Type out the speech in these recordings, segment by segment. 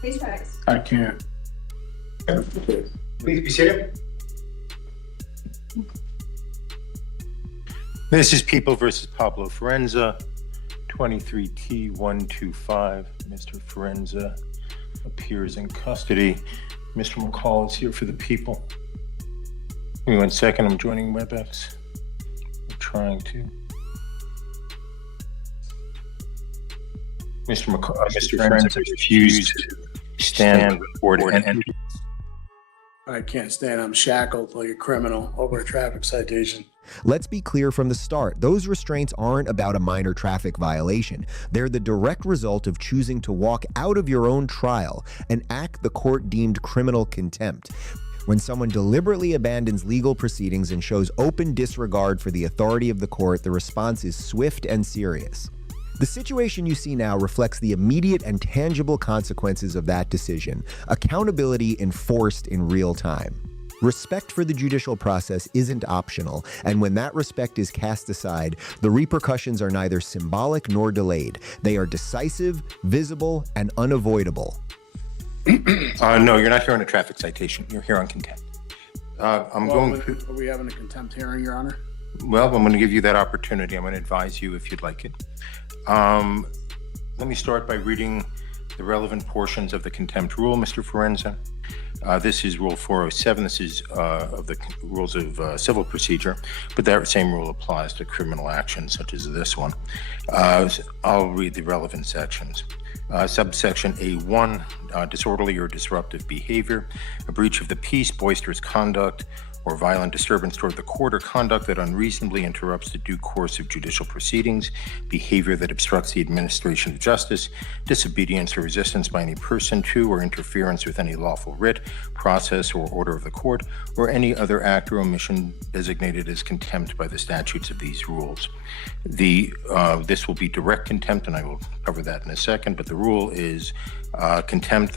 Please rise. I can't. Please be seated. This is People versus Pablo Forenza, 23T125. Mr. Forenza appears in custody. Mr. McCall is here for the people. Give me 1 second, I'm joining WebEx. I'm trying to. Mr. Forenza refused to stand before and I can't stand. I'm shackled like a criminal over a traffic citation. Let's be clear from the start, those restraints aren't about a minor traffic violation. They're the direct result of choosing to walk out of your own trial, an act the court deemed criminal contempt. When someone deliberately abandons legal proceedings and shows open disregard for the authority of the court, the response is swift and serious. The situation you see now reflects the immediate and tangible consequences of that decision, accountability enforced in real time. Respect for the judicial process isn't optional, and when that respect is cast aside, the repercussions are neither symbolic nor delayed. They are decisive, visible, and unavoidable. No, you're not here on a traffic citation. You're here on contempt. Are we having a contempt hearing, Your Honor? Well, I'm going to give you that opportunity. I'm going to advise you if you'd like it. Let me start by reading the relevant portions of the contempt rule, Mr. Forenza. This is Rule 407. This is of the rules of civil procedure, but that same rule applies to criminal actions such as this one. I'll read the relevant sections. Subsection A1, disorderly or disruptive behavior, a breach of the peace, boisterous conduct, or violent disturbance toward the court, or conduct that unreasonably interrupts the due course of judicial proceedings, behavior that obstructs the administration of justice, disobedience or resistance by any person to or interference with any lawful writ, process, or order of the court, or any other act or omission designated as contempt by the statutes of these rules. This will be direct contempt, and I will cover that in a second, but the rule is direct contempt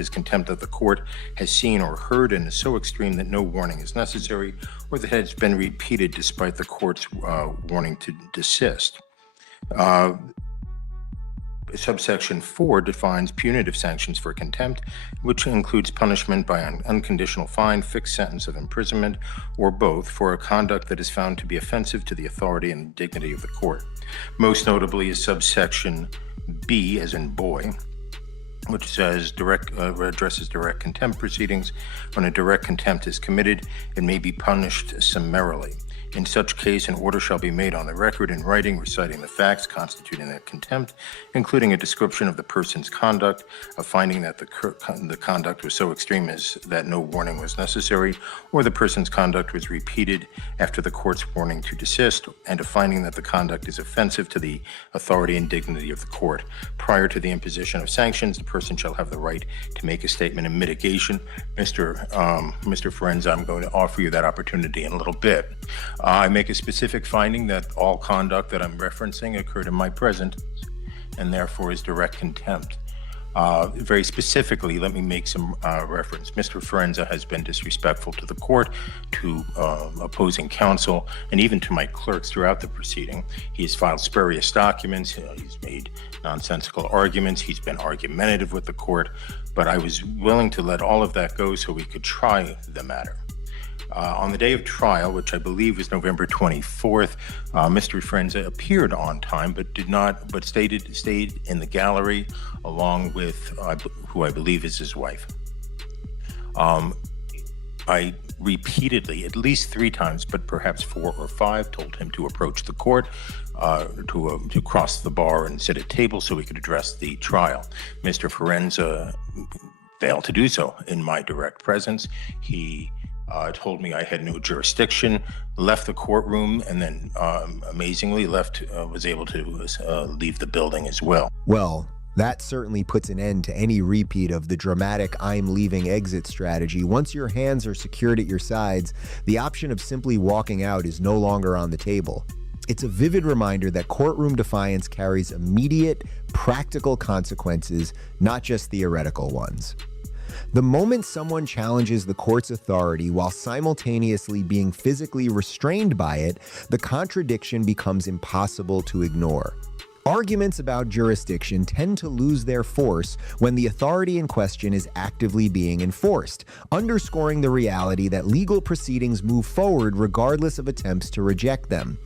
is contempt that the court has seen or heard and is so extreme that no warning is necessary, or that has been repeated despite the court's warning to desist. Subsection 4 defines punitive sanctions for contempt, which includes punishment by an unconditional fine, fixed sentence of imprisonment, or both, for a conduct that is found to be offensive to the authority and dignity of the court. Most notably is subsection B, as in boy, which says addresses direct contempt proceedings. When a direct contempt is committed, it may be punished summarily. In such case, an order shall be made on the record in writing reciting the facts constituting that contempt, including a description of the person's conduct, a finding that the conduct was so extreme as that no warning was necessary, or the person's conduct was repeated after the court's warning to desist, and a finding that the conduct is offensive to the authority and dignity of the court. Prior to the imposition of sanctions, the person shall have the right to make a statement of mitigation. Mr. Forenza, I'm going to offer you that opportunity in a little bit. I make a specific finding that all conduct that I'm referencing occurred in my presence and therefore is direct contempt. Very specifically, let me make some reference. Mr. Forenza has been disrespectful to the court, to opposing counsel, and even to my clerks throughout the proceeding. He has filed spurious documents, he's made nonsensical arguments, he's been argumentative with the court, but I was willing to let all of that go so we could try the matter. On the day of trial, which I believe was November 24th, Mr. Forenza appeared on time, but stayed in the gallery along with who I believe is his wife. I repeatedly, at least 3 times, but perhaps 4 or 5, told him to approach the court, to cross the bar and sit at table so we could address the trial. Mr. Forenza failed to do so in my direct presence. He told me I had no jurisdiction, left the courtroom, and then amazingly was able to leave the building as well. Well, that certainly puts an end to any repeat of the dramatic "I'm leaving" exit strategy. Once your hands are secured at your sides, the option of simply walking out is no longer on the table. It's a vivid reminder that courtroom defiance carries immediate, practical consequences, not just theoretical ones. The moment someone challenges the court's authority while simultaneously being physically restrained by it, the contradiction becomes impossible to ignore. Arguments about jurisdiction tend to lose their force when the authority in question is actively being enforced, underscoring the reality that legal proceedings move forward regardless of attempts to reject them.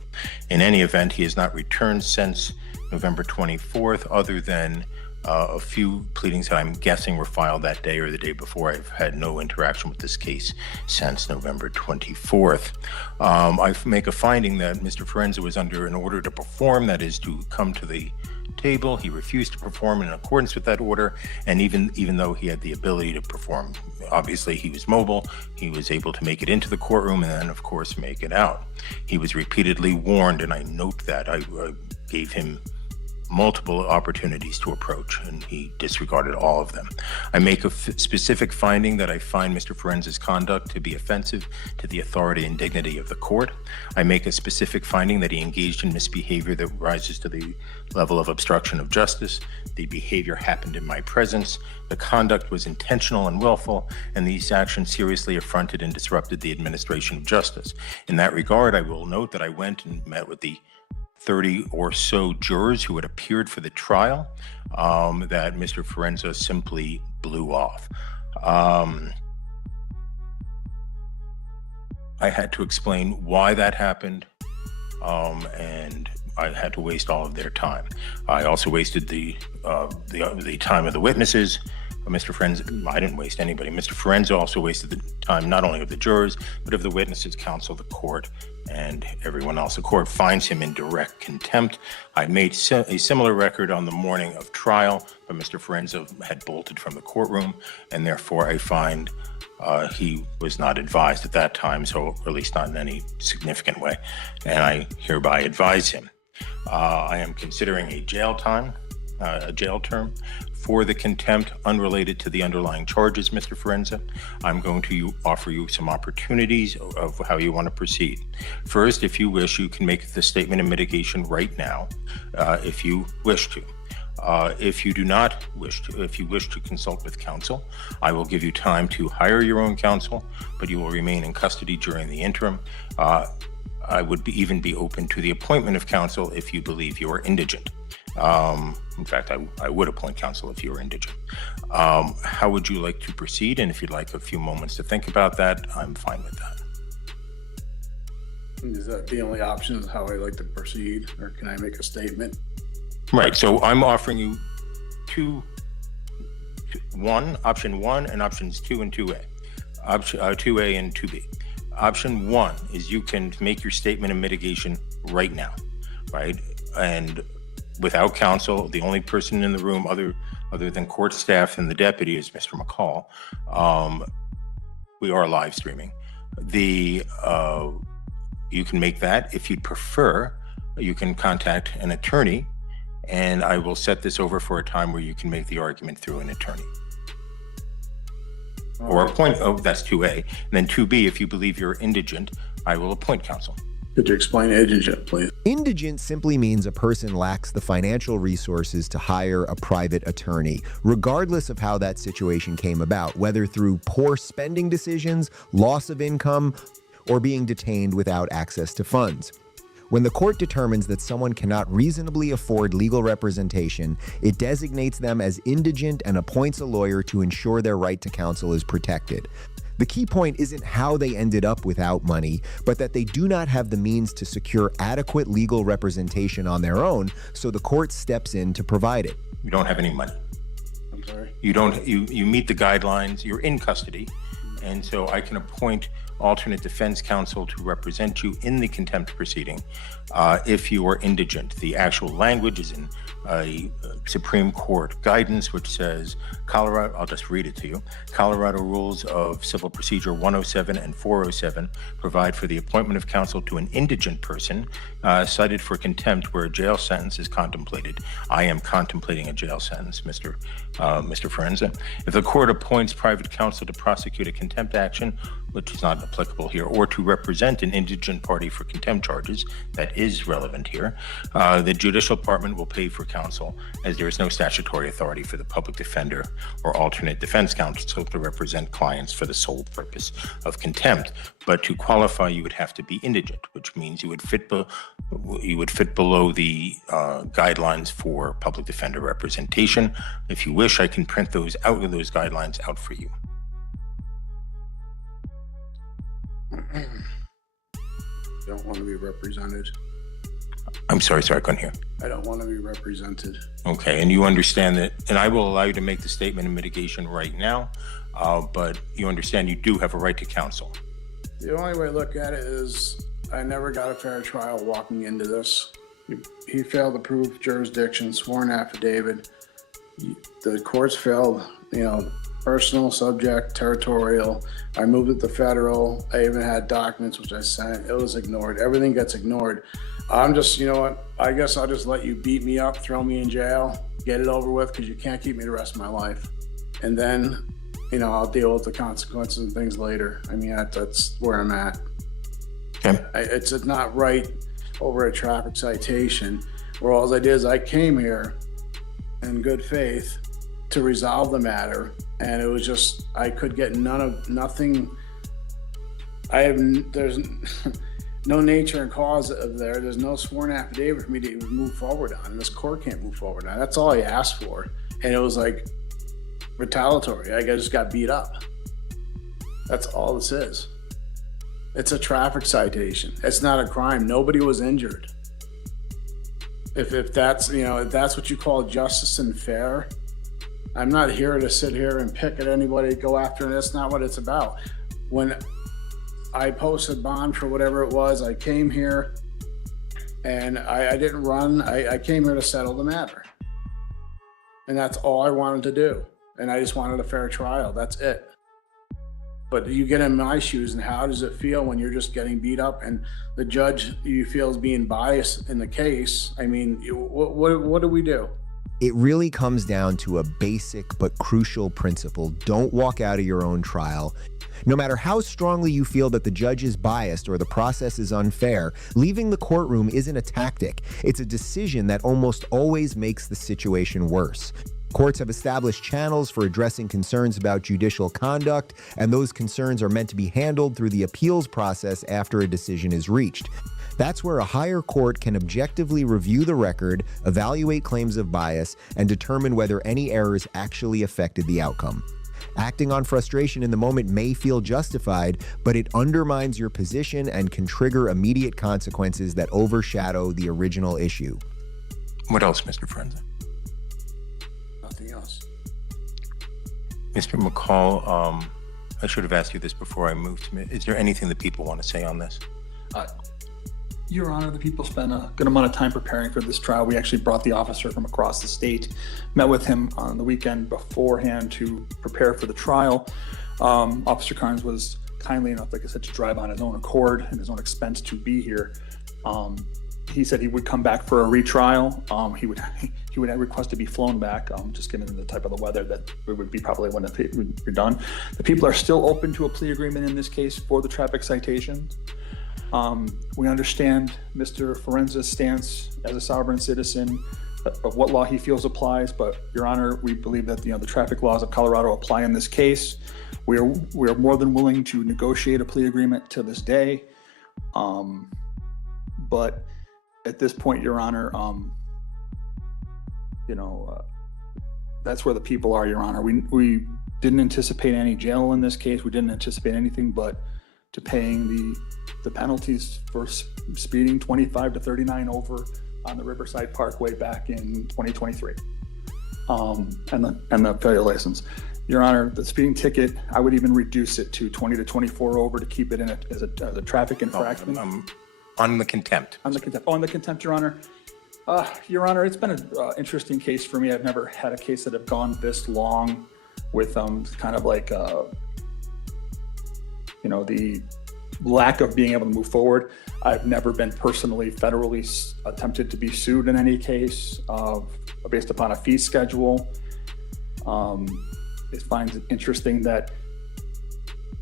In any event, he has not returned since November 24th, other than a few pleadings that I'm guessing were filed that day or the day before. I've had no interaction with this case since November 24th. I make a finding that Mr. Forenza was under an order to perform, that is to come to the table. He refused to perform in accordance with that order, and even though he had the ability to perform, obviously he was mobile, he was able to make it into the courtroom and then, of course, make it out. He was repeatedly warned, and I note that. I gave him multiple opportunities to approach, and he disregarded all of them. I make a specific finding that I find Mr. Forenza's conduct to be offensive to the authority and dignity of the court. I make a specific finding that he engaged in misbehavior that rises to the level of obstruction of justice. The behavior happened in my presence. The conduct was intentional and willful, and these actions seriously affronted and disrupted the administration of justice. In that regard, I will note that I went and met with the 30 or so jurors who had appeared for the trial, that Mr. Forenza simply blew off. I had to explain why that happened, and I had to waste all of their time. I also wasted the time of the witnesses. Mr. Forenza, I didn't waste anybody. Mr. Forenza also wasted the time not only of the jurors, but of the witnesses, counsel, the court, and everyone else. The court finds him in direct contempt. I made a similar record on the morning of trial, but Mr. Forenza had bolted from the courtroom, and therefore I find he was not advised at that time, so at least not in any significant way, and I hereby advise him. I am considering a jail term for the contempt unrelated to the underlying charges, Mr. Forenza. I'm going to offer you some opportunities of how you want to proceed. First, if you wish, you can make the statement of mitigation right now, if you wish to. If you do not wish to, if you wish to consult with counsel, I will give you time to hire your own counsel, but you will remain in custody during the interim. I would even be open to the appointment of counsel if you believe you are indigent. In fact, I would appoint counsel if you were indigent. How would you like to proceed? And if you'd like a few moments to think about that, I'm fine with that. Is that the only option is how I like to proceed, or can I make a statement? Right, so I'm offering you option one and options 2 and 2A. 2A and 2B. Option 1 is you can make your statement of mitigation right now, right? And without counsel, the only person in the room other than court staff and the deputy is Mr. McCall. We are live streaming. You can make that. If you'd prefer, you can contact an attorney, and I will set this over for a time where you can make the argument through an attorney. Or appoint, that's 2A. And then 2B, if you believe you're indigent, I will appoint counsel. Could you explain indigent, please? Indigent simply means a person lacks the financial resources to hire a private attorney, regardless of how that situation came about, whether through poor spending decisions, loss of income, or being detained without access to funds. When the court determines that someone cannot reasonably afford legal representation, it designates them as indigent and appoints a lawyer to ensure their right to counsel is protected. The key point isn't how they ended up without money, but that they do not have the means to secure adequate legal representation on their own, so the court steps in to provide it. You don't have any money. I'm sorry? You meet the guidelines, you're in custody, and so I can appoint alternate defense counsel to represent you in the contempt proceeding if you are indigent. The actual language is in a Supreme Court guidance, which says, Colorado, I'll just read it to you. Colorado Rules of Civil Procedure 107 and 407 provide for the appointment of counsel to an indigent person cited for contempt where a jail sentence is contemplated. I am contemplating a jail sentence, Mr. Forenza. If the court appoints private counsel to prosecute a contempt contempt action, which is not applicable here, or to represent an indigent party for contempt charges, that is relevant here, the judicial department will pay for counsel, as there is no statutory authority for the public defender or alternate defense counsel to represent clients for the sole purpose of contempt. But to qualify, you would have to be indigent, which means you would fit below the guidelines for public defender representation. If you wish, I can print those guidelines out for you. Don't want to be represented. I'm sorry, I couldn't hear. I don't want to be represented. Okay, and you understand that, and I will allow you to make the statement of mitigation right now, but you understand you do have a right to counsel. The only way to look at it is I never got a fair trial walking into this. He failed to prove jurisdiction, sworn affidavit. The courts failed, personal, subject, territorial. I moved it to federal. I even had documents which I sent. It was ignored. Everything gets ignored. I'm just, I guess I'll just let you beat me up, throw me in jail, get it over with, because you can't keep me the rest of my life. And then, I'll deal with the consequences and things later. I mean, that's where I'm at. Okay. It's not right over a traffic citation where all I did is I came here in good faith to resolve the matter, and it was just I could get nothing. There's no nature and cause of there. There's no sworn affidavit for me to even move forward on. This court can't move forward on. That's all I asked for, and it was like retaliatory. I just got beat up. That's all this is. It's a traffic citation. It's not a crime. Nobody was injured. If that's if that's what you call justice and fair, I'm not here to sit here and pick at anybody, go after, and that's not what it's about. When I posted bond for whatever it was, I came here and I didn't run. I came here to settle the matter. And that's all I wanted to do. And I just wanted a fair trial. That's it. But you get in my shoes, and how does it feel when you're just getting beat up and the judge you feel is being biased in the case? I mean, what do we do? It really comes down to a basic but crucial principle. Don't walk out of your own trial. No matter how strongly you feel that the judge is biased or the process is unfair, leaving the courtroom isn't a tactic. It's a decision that almost always makes the situation worse. Courts have established channels for addressing concerns about judicial conduct, and those concerns are meant to be handled through the appeals process after a decision is reached. That's where a higher court can objectively review the record, evaluate claims of bias, and determine whether any errors actually affected the outcome. Acting on frustration in the moment may feel justified, but it undermines your position and can trigger immediate consequences that overshadow the original issue. What else, Mr. Forenza? Nothing else. Mr. McCall, I should have asked you this before I moved to it. Is there anything that people want to say on this? Your Honor, the people spent a good amount of time preparing for this trial. We actually brought the officer from across the state, met with him on the weekend beforehand to prepare for the trial. Officer Carnes was kindly enough, like I said, to drive on his own accord and his own expense to be here. He said he would come back for a retrial. He would request to be flown back, just given the type of the weather that it would be probably when it would be done. The people are still open to a plea agreement in this case for the traffic citations. We understand Mr. Forenza's stance as a sovereign citizen of what law he feels applies, but Your Honor, we believe that the traffic laws of Colorado apply in this case. We are more than willing to negotiate a plea agreement to this day, but at this point, Your Honor, that's where the people are, Your Honor. We didn't anticipate any jail in this case. We didn't anticipate anything but to paying the penalties for speeding 25 to 39 over on the Riverside Parkway back in 2023, and the failure license. Your Honor, the speeding ticket, I would even reduce it to 20 to 24 over to keep it in as a traffic infraction. On the contempt. On the contempt, Your Honor. Your Honor, it's been an interesting case for me. I've never had a case that have gone this long with kind of like the lack of being able to move forward. I've never been personally federally attempted to be sued in any case based upon a fee schedule. It finds it interesting that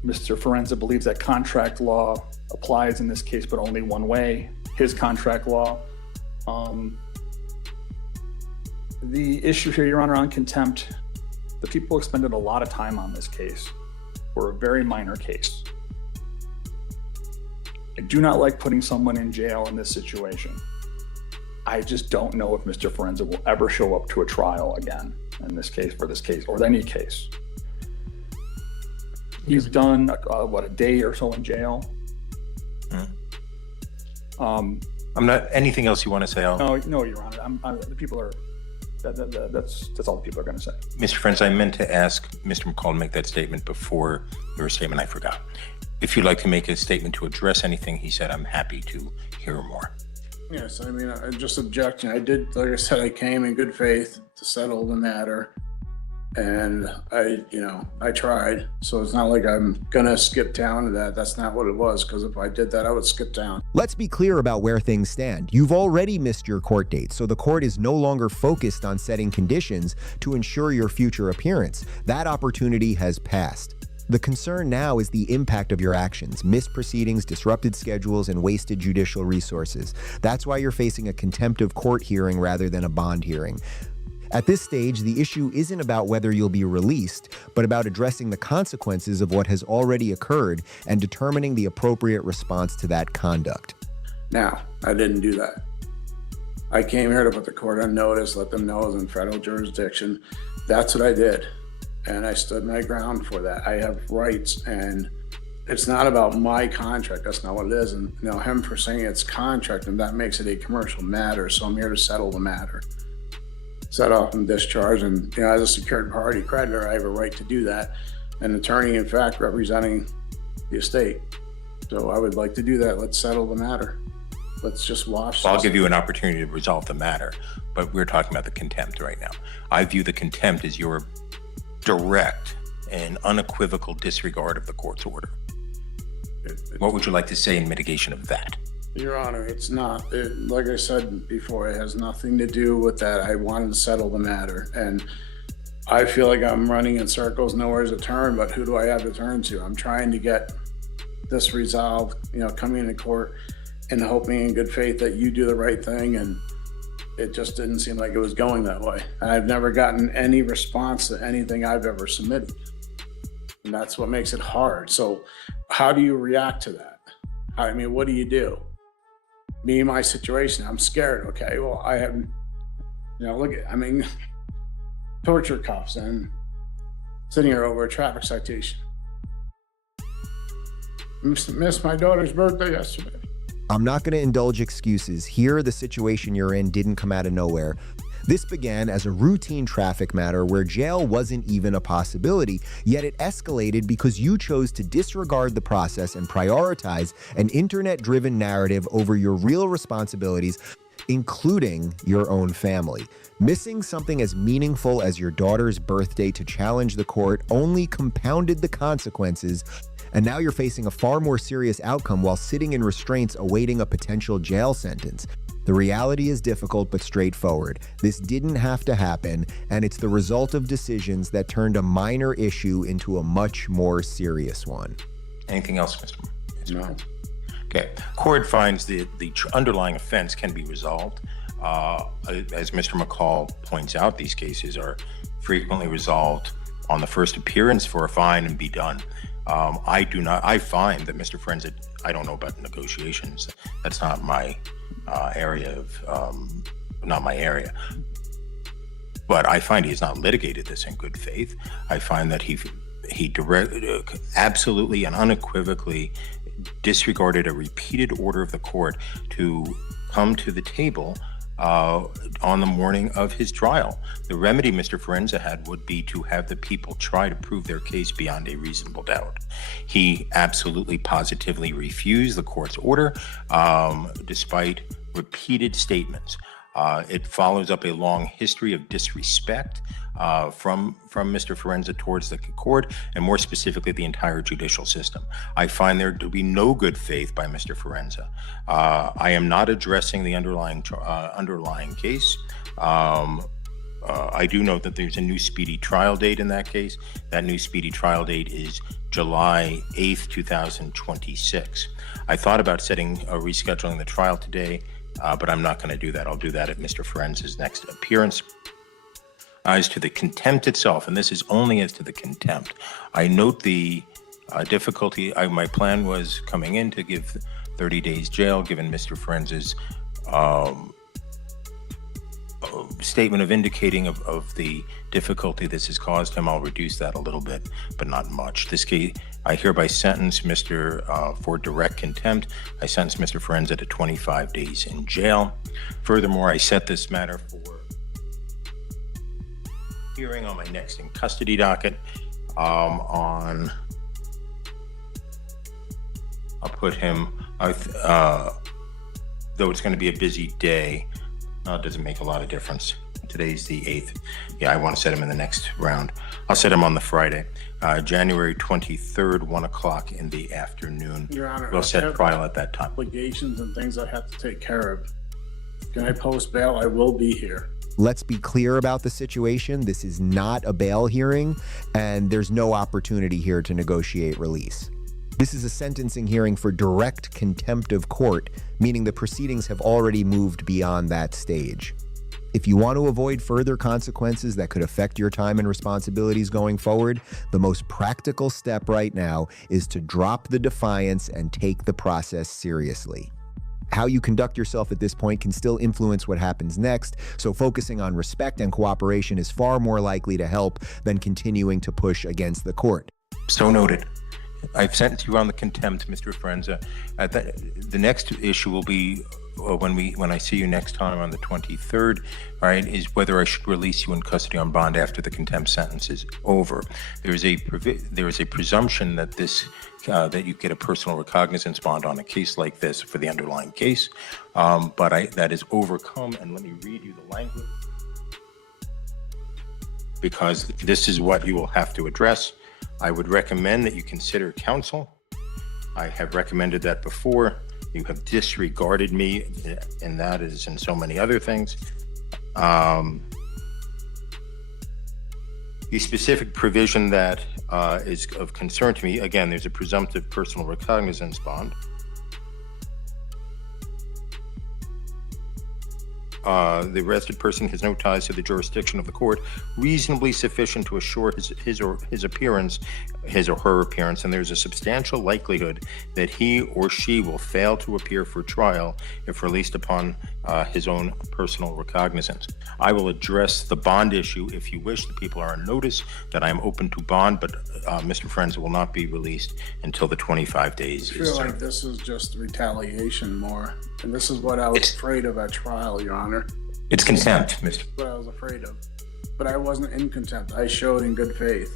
Mr. Forenza believes that contract law applies in this case, but only one way, his contract law. The issue here, Your Honor, on contempt, the people expended a lot of time on this case for a very minor case. I do not like putting someone in jail in this situation. I just don't know if Mr. Forenza will ever show up to a trial again in this case, for this case, or any case. He's done, what, a day or so in jail? I'm not, anything else you want to say? No, Your Honor, the people are, that's all the people are going to say. Mr. Forenza, I meant to ask Mr. McCall to make that statement before your statement. I forgot. If you'd like to make a statement to address anything he said, I'm happy to hear more. Yes, I mean, I just objecting. I did, like I said, I came in good faith to settle the matter, and I tried. So it's not like I'm gonna skip down to that. That's not what it was, because if I did that, I would skip down. Let's be clear about where things stand. You've already missed your court date, so the court is no longer focused on setting conditions to ensure your future appearance. That opportunity has passed. The concern now is the impact of your actions, missed proceedings, disrupted schedules, and wasted judicial resources. That's why you're facing a contempt of court hearing rather than a bond hearing. At this stage, the issue isn't about whether you'll be released, but about addressing the consequences of what has already occurred and determining the appropriate response to that conduct. Now, I didn't do that. I came here to put the court on notice, let them know I was in federal jurisdiction. That's what I did. And I stood my ground for that. I have rights, and it's not about my contract. That's not what it is. And him for saying it's contract, and that makes it a commercial matter. So I'm here to settle the matter, set off and discharge. And as a secured party creditor, I have a right to do that. An attorney, in fact, representing the estate. So I would like to do that. Let's settle the matter. Let's just wash. Well, I'll give you an opportunity to resolve the matter, but we're talking about the contempt right now. I view the contempt as your direct and unequivocal disregard of the court's order. What would you like to say in mitigation of that? Your Honor, it's not. Like I said before, it has nothing to do with that. I wanted to settle the matter, and I feel like I'm running in circles, nowhere to turn, but who do I have to turn to? I'm trying to get this resolved, coming into court and hoping in good faith that you do the right thing, and it just didn't seem like it was going that way. I've never gotten any response to anything I've ever submitted. And that's what makes it hard. So how do you react to that? I mean, what do you do? Me, my situation, I'm scared. Okay, well, I have, torture cuffs and sitting here over a traffic citation. Missed my daughter's birthday yesterday. I'm not going to indulge excuses. Here, the situation you're in didn't come out of nowhere. This began as a routine traffic matter where jail wasn't even a possibility, yet it escalated because you chose to disregard the process and prioritize an internet-driven narrative over your real responsibilities, including your own family. Missing something as meaningful as your daughter's birthday to challenge the court only compounded the consequences, and now you're facing a far more serious outcome while sitting in restraints awaiting a potential jail sentence. The reality is difficult but straightforward. This didn't have to happen, and it's the result of decisions that turned a minor issue into a much more serious one. Anything else, Mr. No. Okay. Court finds the underlying offense can be resolved. As Mr. McCall points out, these cases are frequently resolved on the first appearance for a fine and be done. I find that Mr. Forenza, I don't know about negotiations. That's not my area. But I find he has not litigated this in good faith. I find that he absolutely and unequivocally disregarded a repeated order of the court to come to the table on the morning of his trial. The remedy Mr. Forenza had would be to have the people try to prove their case beyond a reasonable doubt. He absolutely positively refused the court's order, despite repeated statements. It follows up a long history of disrespect from Mr. Forenza towards the court, and more specifically, the entire judicial system. I find there to be no good faith by Mr. Forenza. I am not addressing the underlying case. I do note that there's a new speedy trial date in that case. That new speedy trial date is July 8th, 2026. I thought about rescheduling the trial today, but I'm not going to do that. I'll do that at Mr. Ferenz's next appearance. As to the contempt itself, and this is only as to the contempt, I note the difficulty. My plan was coming in to give 30 days jail, given Mr. Ferenz's statement of indicating of the difficulty this has caused him. I'll reduce that a little bit, but not much. This case, I hereby sentence Mr. For direct contempt. I sentence Mr. Ferenza to 25 days in jail. Furthermore, I set this matter for hearing on my next in custody docket I'll put him, though it's going to be a busy day, it doesn't make a lot of difference. Today's the 8th. Yeah, I want to set him in the next round. I'll set him on the Friday, January 23rd, 1 o'clock in the afternoon. Your Honor, we'll set trial at that time. Obligations and things I have to take care of. Can I post bail? I will be here. Let's be clear about the situation. This is not a bail hearing, and there's no opportunity here to negotiate release. This is a sentencing hearing for direct contempt of court, meaning the proceedings have already moved beyond that stage. If you want to avoid further consequences that could affect your time and responsibilities going forward, the most practical step right now is to drop the defiance and take the process seriously. How you conduct yourself at this point can still influence what happens next, so focusing on respect and cooperation is far more likely to help than continuing to push against the court. So noted. I've sentenced you on the contempt, Mr. Ferenza. The next issue will be when I see you next time on the 23rd, right, is whether I should release you in custody on bond after the contempt sentence is over. There is a presumption that that you get a personal recognizance bond on a case like this for the underlying case, but that is overcome. And let me read you the language, because this is what you will have to address. I would recommend that you consider counsel. I have recommended that before. You have disregarded me, and that is in so many other things. The specific provision that is of concern to me, again, there's a presumptive personal recognizance bond. The arrested person has no ties to the jurisdiction of the court, reasonably sufficient to assure his or her appearance, and there's a substantial likelihood that he or she will fail to appear for trial if released upon his own personal recognizance. I will address the bond issue if you wish. The people are on notice that I am open to bond, but Mr. Ferenza will not be released until the 25 days I feel like this is just retaliation more. And this is what I was afraid of at trial, Your Honor. It's contempt, Mr. What I was afraid of. But I wasn't in contempt. I showed in good faith.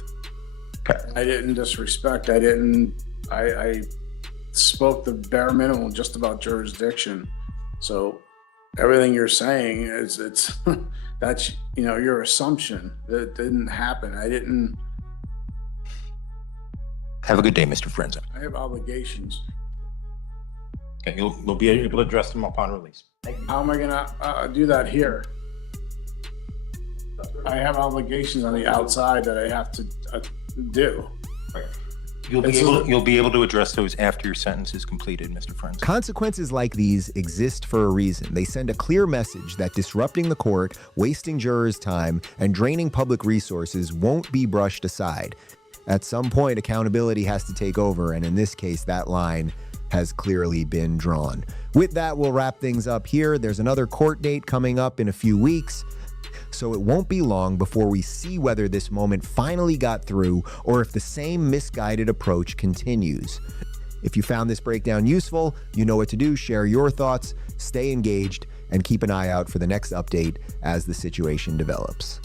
Okay. I didn't disrespect. I spoke the bare minimum just about jurisdiction. So everything you're saying is that's your assumption. That didn't happen. I didn't. Have a good day, Mr. Ferenza. I have obligations. Okay, you'll be able to address them upon release. Thank you. How am I gonna do that here? I have obligations on the outside that I have to do. Right. You'll be able to address those after your sentence is completed, Mr. Ferenza. Consequences like these exist for a reason. They send a clear message that disrupting the court, wasting jurors' time, and draining public resources won't be brushed aside. At some point, accountability has to take over, and in this case, that line has clearly been drawn. With that, we'll wrap things up here. There's another court date coming up in a few weeks, so it won't be long before we see whether this moment finally got through or if the same misguided approach continues. If you found this breakdown useful, you know what to do. Share your thoughts, stay engaged, and keep an eye out for the next update as the situation develops.